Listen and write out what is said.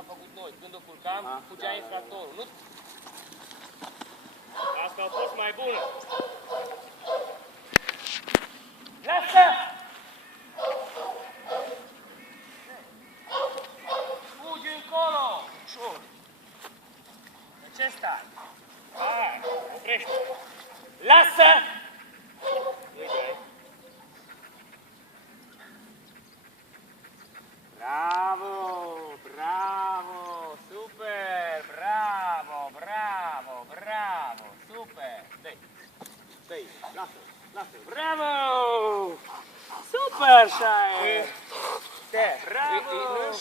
am făcut noi. Când o culcam, fugea infractorul. Nu? Asta a fost mai bună. Lasă! Fugi încolo! Ușor! De ce stai? Hai, oprește! Lasă! Uite! Bravo! Bravo! Super! Bravo! Bravo! Bravo! Super! Stai! Stai! Lasă! Lasă! Bravo! Super, Shai! Bravo!